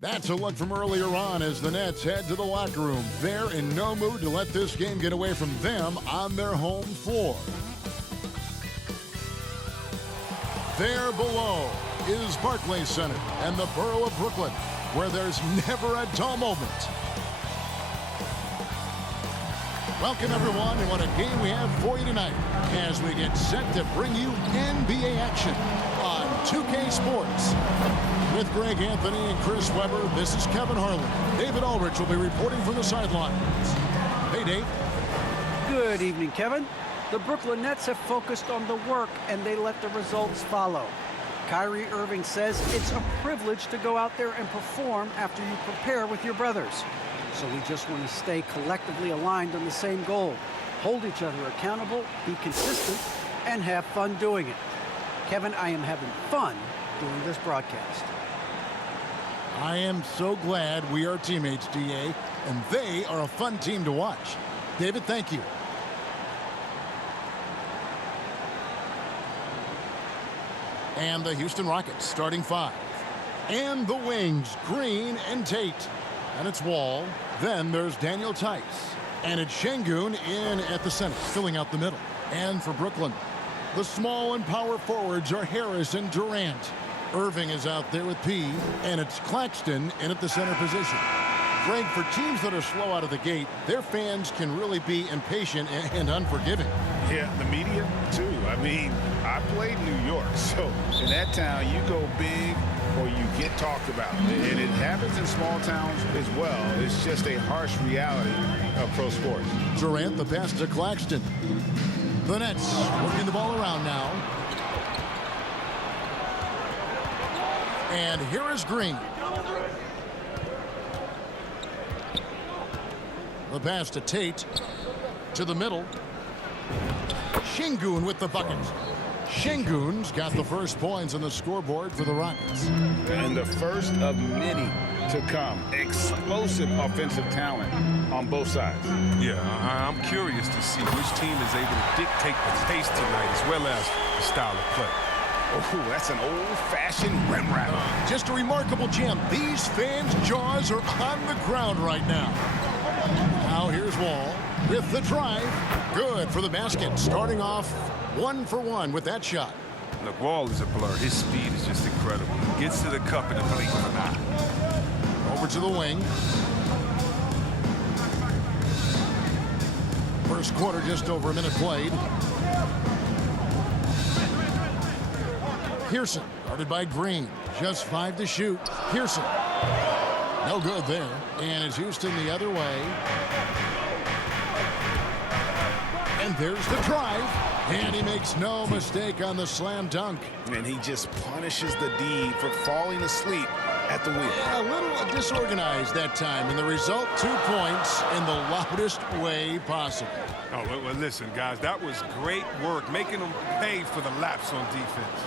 That's a look from earlier on as the Nets head to the locker room. They're in no mood to let this game get away from them on their home floor. There below is Barclays Center and the borough of Brooklyn, where there's never a dull moment. Welcome, everyone, and what a game we have for you tonight as we get set to bring you NBA action on 2K Sports. With Greg Anthony and Chris Webber, this is Kevin Harlan. David Aldridge will be reporting from the sidelines. Hey, Dave. Good evening, Kevin. The Brooklyn Nets have focused on the work, and they let the results follow. Kyrie Irving says it's a privilege to go out there and perform after you prepare with your brothers. So we just want to stay collectively aligned on the same goal. Hold each other accountable, be consistent, and have fun doing it. Kevin, I am having fun doing this broadcast. I am so glad we are teammates, DA, and they are a fun team to watch. David, thank you. And the Houston Rockets starting five. And the wings, Green and Tate. And it's Wall. Then there's Daniel Tice. And it's Şengün in at the center, filling out the middle. And for Brooklyn, the small and power forwards are Harris and Durant. Irving is out there with P, and it's Claxton in at the center position. Greg, for teams that are slow out of the gate, their fans can really be impatient and unforgiving. Yeah, the media, too. I mean, I played New York, so in that town, you go big or you get talked about. And it happens in small towns as well. It's just a harsh reality of pro sports. Durant, the pass to Claxton. The Nets working the ball around now. And here is Green. The pass to Tate. To the middle. Şengün with the bucket. Şengün's got the first points on the scoreboard for the Rockets. And the first of many to come. Explosive offensive talent on both sides. Yeah, I'm curious to see which team is able to dictate the pace tonight as well as the style of play. Oh, that's an old-fashioned rim wrap. Just a remarkable jam. These fans' jaws are on the ground right now. Now here's Wall with the drive. Good for the basket. Starting off 1 for 1 with that shot. Look, Wall is a blur. His speed is just incredible. He gets to the cup in the blink of an eye. Over to the wing. First quarter, just over a minute played. Pearson, guarded by Green. Just 5 to shoot. Pearson. No good there. And it's Houston the other way. And there's the drive. And he makes no mistake on the slam dunk. And he just punishes the D for falling asleep at the wheel. Yeah, a little disorganized that time. And the result, 2 points in the loudest way possible. Oh, well, listen, guys, that was great work, making them pay for the laps on defense.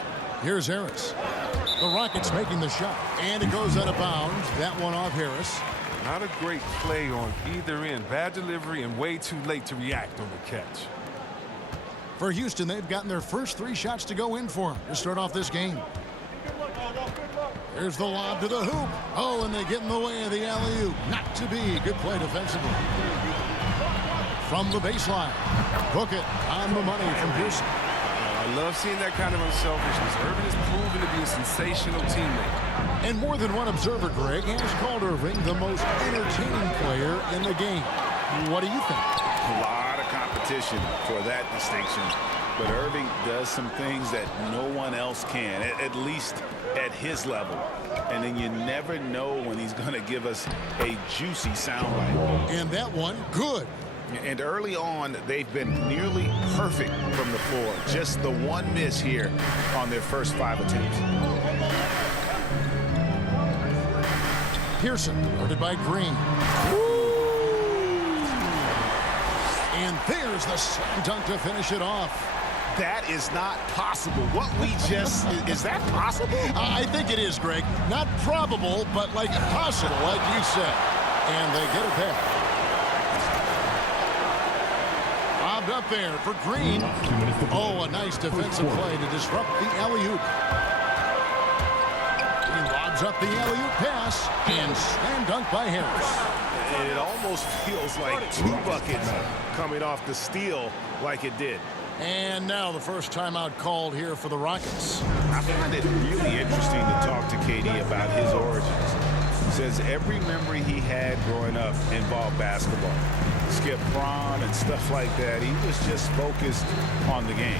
Here's Harris. The Rockets making the shot. And it goes out of bounds. That one off Harris. Not a great play on either end. Bad delivery and way too late to react on the catch. For Houston, they've gotten their first 3 shots to go in for them to start off this game. There's the lob to the hoop. Oh, and they get in the way of the alley-oop. Not to be. Good play defensively. From the baseline. Book it on the money from Pearson. I love seeing that kind of unselfishness. Irving has proven to be a sensational teammate. And more than one observer, Greg, has called Irving the most entertaining player in the game. What do you think? A lot of competition for that distinction. But Irving does some things that no one else can, at least at his level. And then you never know when he's going to give us a juicy soundbite. And that one, good. And early on, they've been nearly perfect from the floor. Just the one miss here on their first 5 attempts. Pearson, guarded by Green. And there's the slam dunk to finish it off. That is not possible. What we just, is that possible? I think it is, Greg. Not probable, but like possible, like you said. And they get it back. lobbed up there for Green. Oh, a nice defensive play to disrupt the alley-oop. He lobs up the alley-oop pass and slam dunk by Harris. And it almost feels like 2 buckets coming off the steal like it did. And now the first timeout called here for the Rockets. I find it really interesting to talk to KD about his origins. He says every memory he had growing up involved basketball. Skip prom and stuff like that. He was just focused on the game.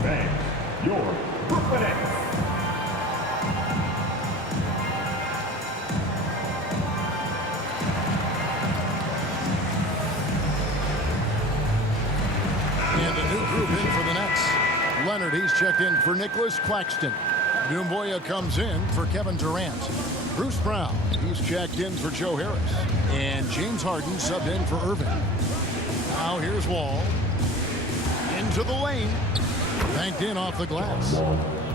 Thanks, your Brooklyn Nets. And a new group in for the Nets. Leonard, he's checked in for Nicholas Claxton. Doumbouya comes in for Kevin Durant. Bruce Brown, he's checked in for Joe Harris. And James Harden subbed in for Irving. Now here's Wall. Into the lane. Banked in off the glass.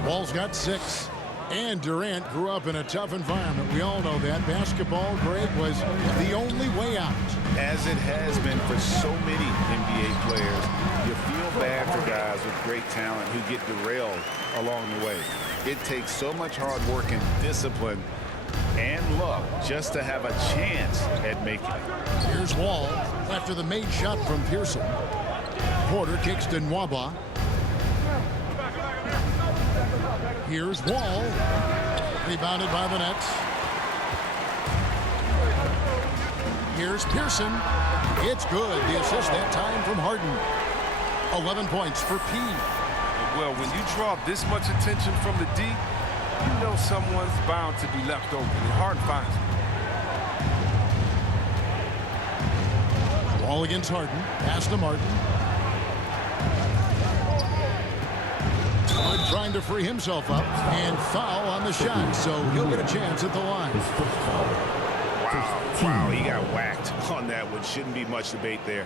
Wall's got 6. And Durant grew up in a tough environment. We all know that. Basketball, Greg, was the only way out. As it has been for so many NBA players, you feel bad for guys with great talent who get derailed along the way. It takes so much hard work and discipline and luck just to have a chance at making it. Here's Wall after the made shot from Pearson. Porter kicks to Nwaba. Here's Wall. Rebounded by the Nets. Here's Pearson. It's good. The assist that time from Harden. 11 points for P. Well, when you draw this much attention from the D, you know someone's bound to be left open. And Harden finds it. Wall against Harden. Pass to Martin. Wood trying to free himself up. And foul on the shot, so he'll get a chance at the line. Wow, he got whacked on that one. Shouldn't be much debate there.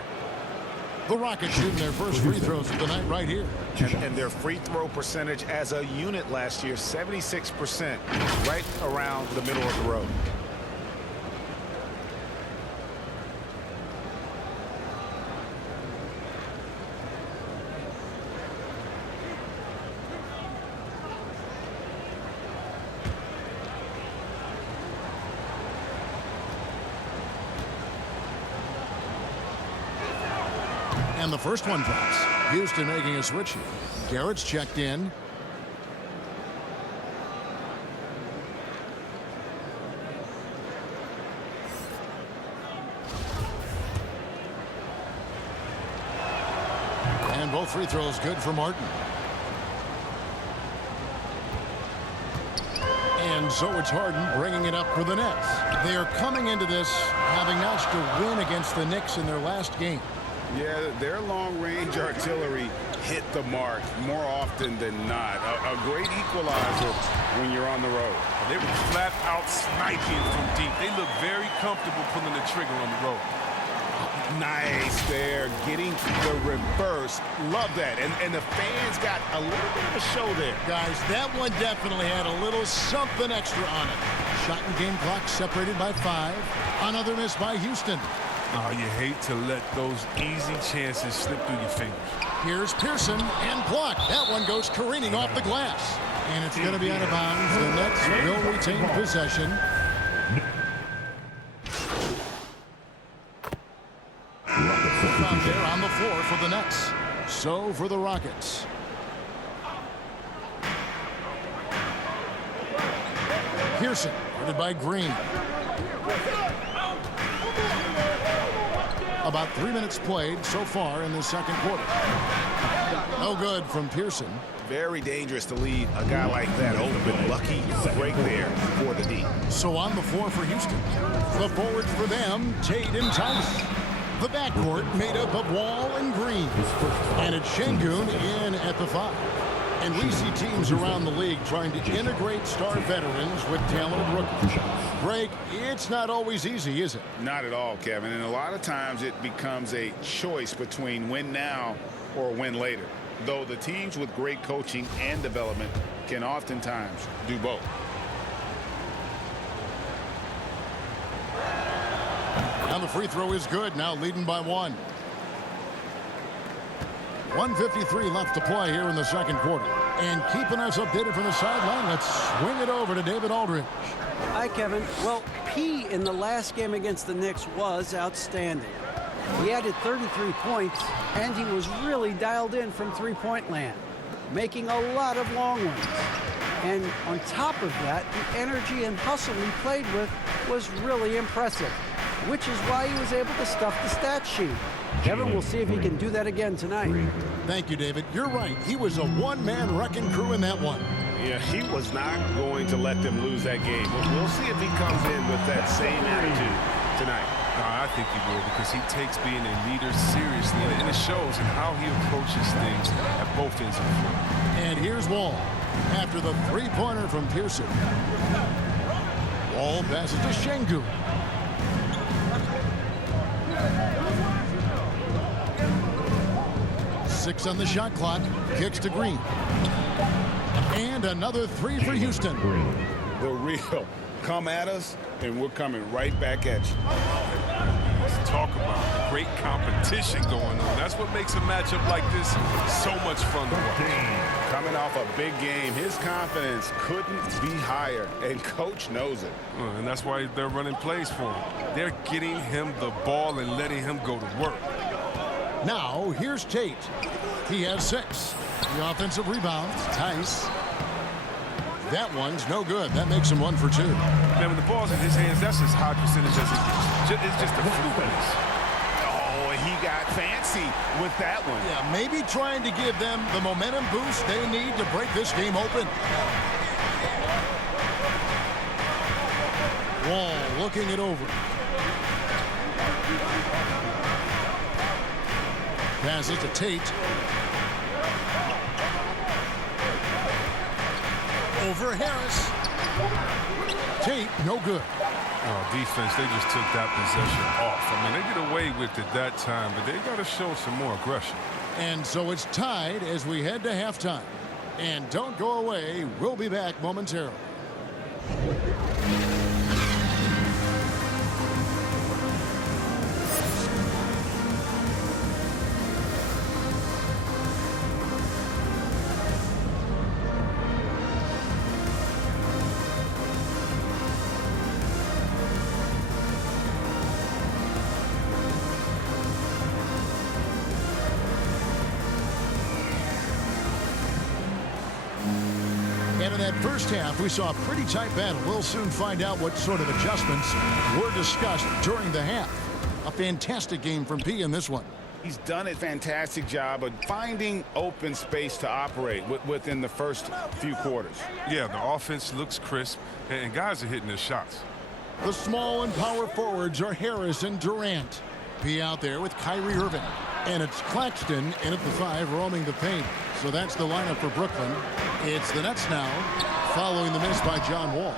The Rockets shooting their first free throws of the night right here. And their free throw percentage as a unit last year, 76%, right around the middle of the road. And the first one drops. Houston making a switch here. Garrett's checked in. And both free throws good for Martin. And so it's Harden bringing it up for the Nets. They are coming into this having notched a win against the Knicks in their last game. Yeah, their long-range artillery hit the mark more often than not. A great equalizer when you're on the road. They were flat out sniping from deep. They look very comfortable pulling the trigger on the road. Nice there, getting the reverse. Love that. And the fans got a little bit of a show there. Guys, that one definitely had a little something extra on it. Shot and game clock separated by 5. Another miss by Houston. Oh, you hate to let those easy chances slip through your fingers. Here's Pearson and blocked. That one goes careening off the glass. And it's going to be out of bounds. The Nets will retain possession. From there on the floor for the Nets. So for the Rockets. Pearson, guarded by Green. About 3 minutes played so far in the second quarter. No good from Pearson. Very dangerous to leave a guy like that open. Lucky break there for the D. So on the floor for Houston. The forwards for them, Tate and Tice. The backcourt made up of Wall and Green. And it's Şengün in at the 5. And we see teams around the league trying to integrate star veterans with talented rookies. Greg, it's not always easy, is it? Not at all, Kevin. And a lot of times it becomes a choice between win now or win later. Though the teams with great coaching and development can oftentimes do both. Now the free throw is good. Now leading by 1. 1:53 left to play here in the second quarter. And keeping us updated from the sideline, let's swing it over to David Aldridge. Hi, Kevin. Well, P in the last game against the Knicks was outstanding. He added 33 points, and he was really dialed in from three-point land, making a lot of long ones. And on top of that, the energy and hustle he played with was really impressive, which is why he was able to stuff the stat sheet. Kevin, we'll see if he can do that again tonight. Thank you, David. You're right. He was a one-man wrecking crew in that one. Yeah, he was not going to let them lose that game. We'll see if he comes in with that same attitude tonight. No, I think he will, because he takes being a leader seriously, and it shows in how he approaches things at both ends of the floor. And here's Wall after the three-pointer from Pearson. Wall passes to Şengün. Six on the shot clock. Kicks to Green. And another three for Houston. The real come at us, and we're coming right back at you. Let's talk about great competition going on. That's what makes a matchup like this so much fun to watch. Coming off a big game, his confidence couldn't be higher, and Coach knows it. And that's why they're running plays for him. They're getting him the ball and letting him go to work. Now, here's Tate. He has 6. The offensive rebound, Tice. That one's no good. That makes him 1 for 2. Man, when the ball's in his hands, that's as high percentage as it gets. It's just a flukiness. Oh, he got fancy with that one. Yeah, maybe trying to give them the momentum boost they need to break this game open. Wall looking it over. Passes to Tate. Over Harris. Tate, no good. Oh, defense, they just took that possession off. I mean, they get away with it that time, but they got to show some more aggression. And so it's tied as we head to halftime. And don't go away. We'll be back momentarily. And in that first half, we saw a pretty tight battle. We'll soon find out what sort of adjustments were discussed during the half. A fantastic game from P in this one. He's done a fantastic job of finding open space to operate within the first few quarters. Yeah, the offense looks crisp, and guys are hitting their shots. The small and power forwards are Harris and Durant. P out there with Kyrie Irving. And it's Claxton in at the 5, roaming the paint. So that's the lineup for Brooklyn. It's the Nets now, following the miss by John Wall.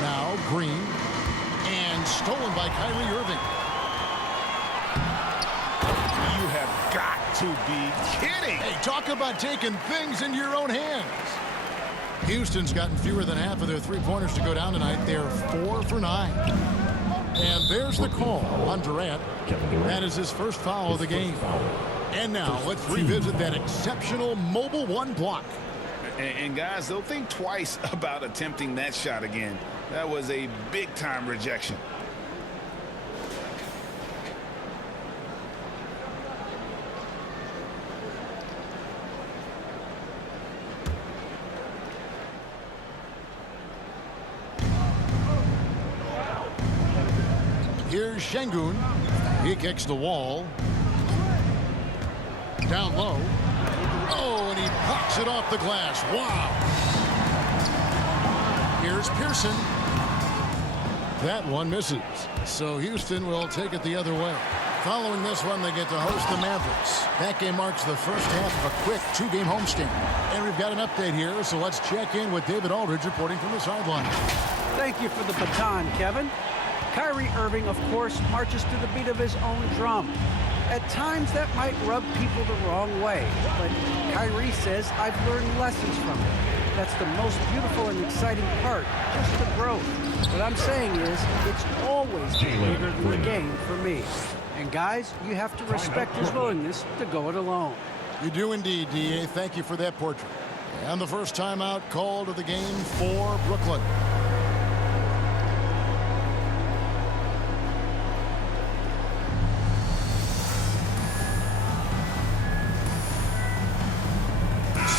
Now Green, and stolen by Kyrie Irving. You have got to be kidding. Hey, talk about taking things into your own hands. Houston's gotten fewer than half of their three-pointers to go down tonight. They're 4 for 9. And there's the call on Durant. That is his first foul of the game. And now let's revisit that exceptional mobile 1 block. And guys, they'll think twice about attempting that shot again. That was a big-time rejection. Here's Şengün. He kicks the wall. Down low. Oh, and he pops it off the glass. Wow. Here's Pearson. That one misses. So Houston will take it the other way. Following this one, they get to host the Mavericks. That game marks the first half of a quick 2-game homestand. And we've got an update here, so let's check in with David Aldridge reporting from the sideline. Thank you for the baton, Kevin. Kyrie Irving, of course, marches to the beat of his own drum. At times, that might rub people the wrong way, but Kyrie says, I've learned lessons from it. That's the most beautiful and exciting part, just the growth. What I'm saying is, it's always been bigger than the game for me. And guys, you have to respect his willingness to go it alone. You do indeed, D.A. Thank you for that portrait. And the first timeout called of the game for Brooklyn.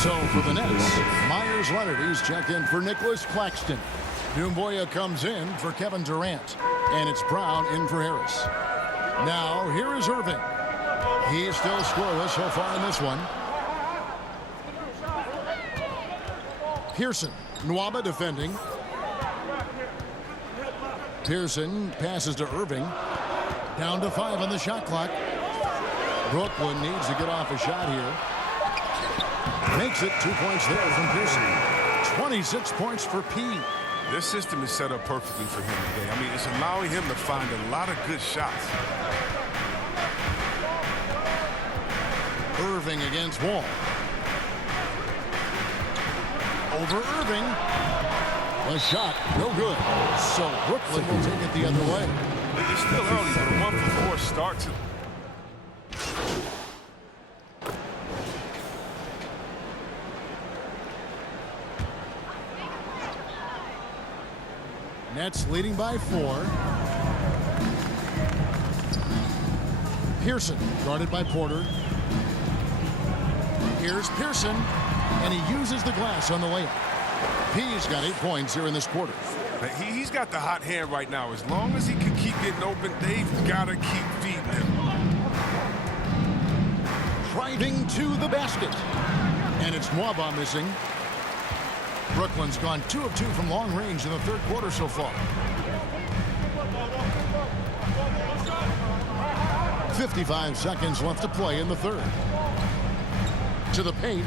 So for the Nets, Myers Leonard, he's checked in for Nicholas Claxton. Doumbouya comes in for Kevin Durant. And it's Brown in for Harris. Now, here is Irving. He's still scoreless so far in this one. Pearson, Nwaba defending. Pearson passes to Irving. Down to 5 on the shot clock. Brooklyn needs to get off a shot here. Makes it 2 points there from Pearson. 26 points for P. This system is set up perfectly for him today. I mean, it's allowing him to find a lot of good shots. Irving against Wall. Over Irving. A shot, no good. So Brooklyn will take it the other way. It's still early, but a 1 for 4 start to... Nets leading by 4. Pearson guarded by Porter. Here's Pearson, and he uses the glass on the layup. P's got 8 points here in this quarter. He's got the hot hand right now. As long as he can keep getting open, they've got to keep feeding him. Driving to the basket. And it's Nwaba missing. Brooklyn's gone 2 of 2 from long range in the third quarter so far. 55 seconds left to play in the third. To the paint.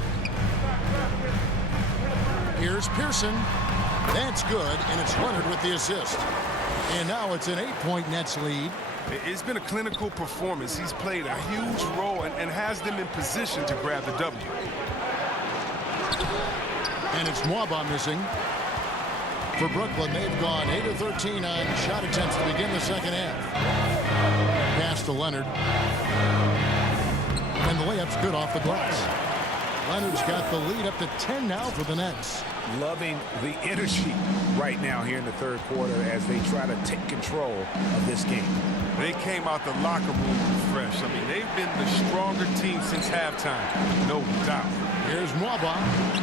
Here's Pearson. That's good, and it's Leonard with the assist. And now it's an 8-point Nets lead. It's been a clinical performance. He's played a huge role and has them in position to grab the W. And it's Nwaba missing. For Brooklyn, they've gone 8 of 13 on shot attempts to begin the second half. Pass to Leonard. And the layup's good off the glass. Leonard's got the lead up to 10 now for the Nets. Loving the energy right now here in the third quarter as they try to take control of this game. They came out the locker room fresh. I mean, they've been the stronger team since halftime, no doubt. Here's Nwaba.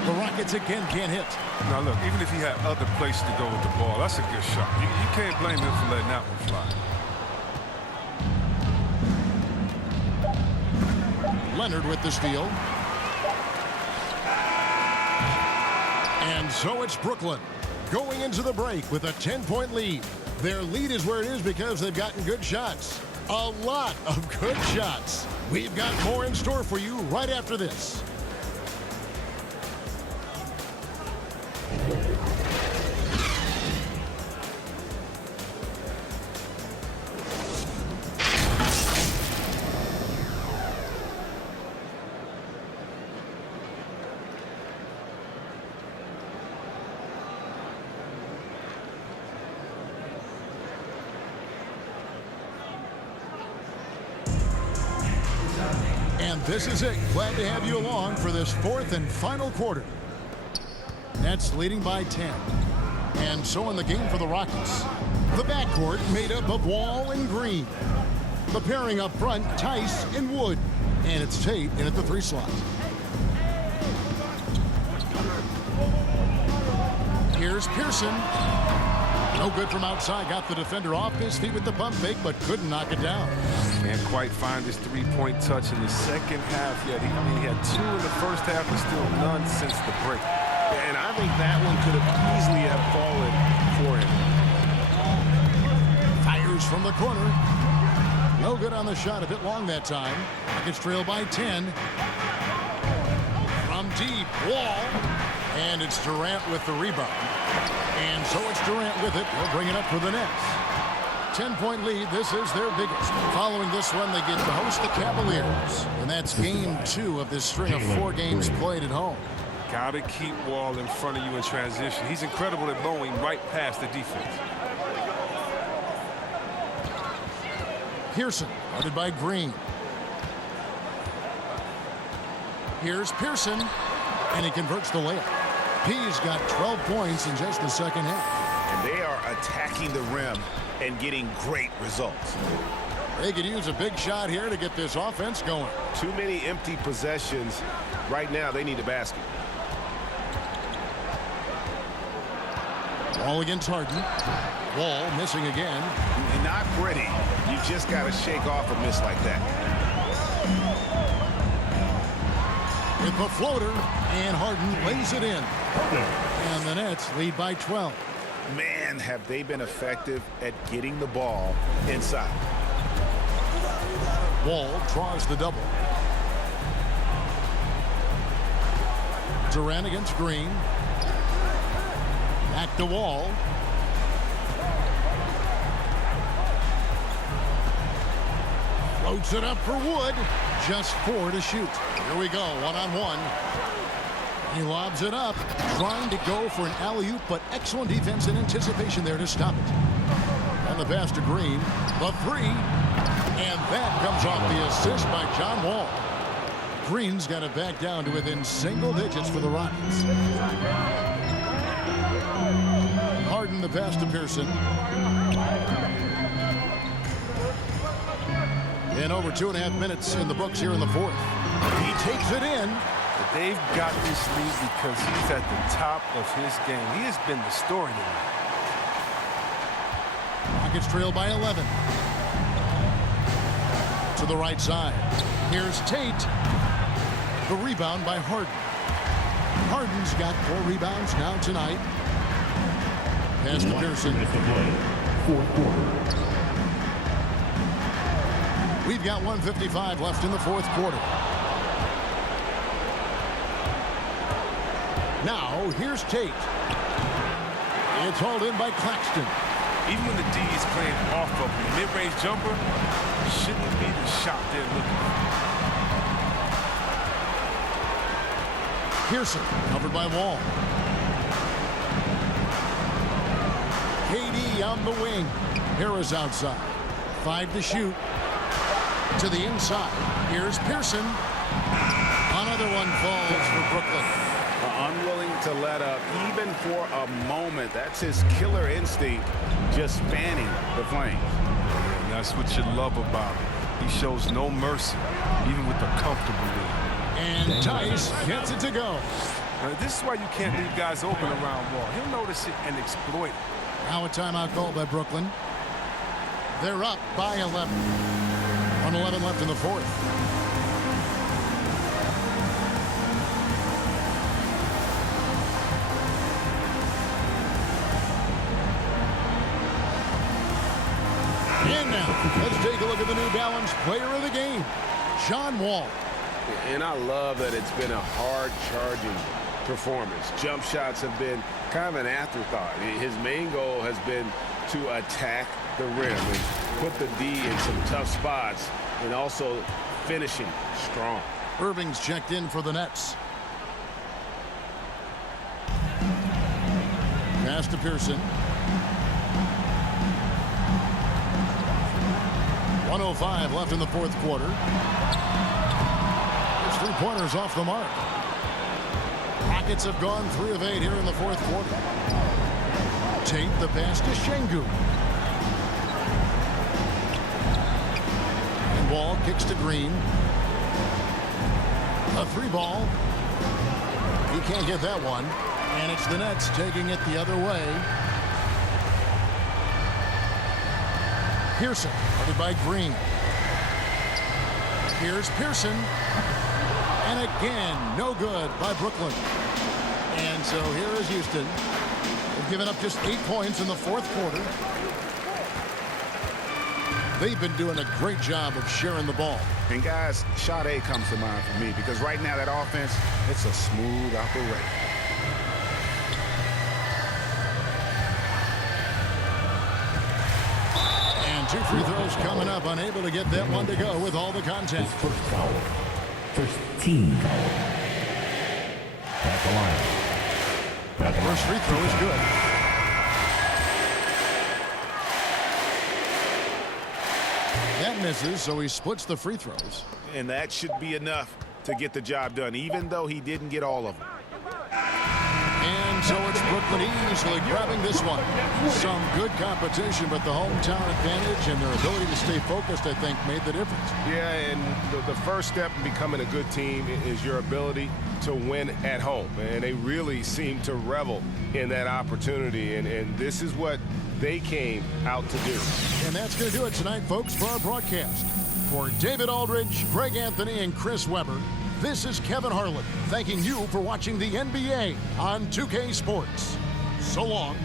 The Rockets again can't hit. Now, look, even if he had other places to go with the ball, that's a good shot. You can't blame him for letting that one fly. Leonard with the steal. And so it's Brooklyn going into the break with a 10-point lead. Their lead is where it is because they've gotten good shots. A lot of good shots. We've got more in store for you right after this. And this is it. Glad to have you along for this fourth and final quarter. Nets leading by 10. And so in the game for the Rockets. The backcourt made up of Wall and Green. The pairing up front, Tice and Wood. And it's Tate in at the 3 slot. Here's Pearson. No good from outside. Got the defender off his feet with the pump fake, but couldn't knock it down. Can't quite find his three-point touch in the second half yet. He had 2 in the first half and still none since the break. And I think that one could have easily have fallen for him. Fires from the corner. No good on the shot, a bit long that time. Rockets trail by 10. From deep, Wall. And it's Durant with the rebound. And so it's Durant with it. He'll bring it up for the Nets. 10-point lead. This is their biggest. Following this one, they get to host the Cavaliers. And that's game 2 of this string of 4 games played at home. Got to keep Wall in front of you in transition. He's incredible at blowing right past the defense. Pearson, guarded by Green. Here's Pearson, and he converts the layup. He's got 12 points in just the second half. And they are attacking the rim and getting great results. They could use a big shot here to get this offense going. Too many empty possessions. Right now, they need a basket. Wall against Harden. Wall missing again. Not pretty. You just got to shake off a miss like that. With the floater, and Harden lays it in. And the Nets lead by 12. Man, have they been effective at getting the ball inside. Wall draws the double. Durant against Green. Back to Wall. Floats it up for Wood. Just 4 to shoot. Here we go, one-on-one. He lobs it up, trying to go for an alley-oop, but excellent defense and anticipation there to stop it. And the pass to Green. The 3. And that comes off the assist by John Wall. Green's got it back down to within single digits for the Rockets. Harden the pass to Pearson. And over 2.5 minutes in the books here in the fourth. He takes it in. They've got this lead because he's at the top of his game. He has been the story tonight. Rockets trail by 11. To the right side. Here's Tate. The rebound by Harden. Harden's got 4 rebounds now tonight. Pass to Pearson. Fourth quarter. We've got 1:55 left in the fourth quarter. Now, here's Tate. It's hauled in by Claxton. Even when the D is playing off of him, the mid-range jumper shouldn't be the shot they're looking for. Pearson, covered by Wall. KD on the wing. Harris outside. 5 to shoot. To the inside. Here's Pearson. Another one falls for Brooklyn. Unwilling to let up even for a moment. That's his killer instinct, just fanning the flames. And that's what you love about him. He shows no mercy, even with the comfortable lead. And Tice gets it to go. Now, this is why you can't leave guys open around Wall. He'll notice it and exploit it. Now a timeout called by Brooklyn. They're up by 11. 1:11 left in the fourth. And now, let's take a look at the New Balance player of the game, John Wall. And I love that it's been a hard-charging performance. Jump shots have been kind of an afterthought. His main goal has been to attack the rim and put the D in some tough spots and also finishing strong. Irving's checked in for the Nets. Pass to Pearson. 1:05 left in the fourth quarter. His 3-pointers off the mark. Rockets have gone 3 of 8 here in the fourth quarter. Tate the pass to Şengün. And Wall kicks to Green. A 3 ball. He can't get that one. And it's the Nets taking it the other way. Pearson, covered by Green. Here's Pearson. And again, no good by Brooklyn. And so here is Houston. They've given up just 8 points in the fourth quarter. They've been doing a great job of sharing the ball. And guys, shot A comes to mind for me because right now that offense, it's a smooth operation. 2 free throws coming up. Unable to get that one to go with all the contact. His first foul. First team foul. At the line. First free throw is good. That misses, so he splits the free throws. And that should be enough to get the job done, even though he didn't get all of them. And so it's Brooklyn easily grabbing this one. Some good competition, but the hometown advantage and their ability to stay focused, I think, made the difference. Yeah, and the first step in becoming a good team is your ability to win at home. And they really seem to revel in that opportunity. And this is what they came out to do. And that's going to do it tonight, folks, for our broadcast. For David Aldridge, Greg Anthony, and Chris Webber, this is Kevin Harlan thanking you for watching the NBA on 2K Sports. So long.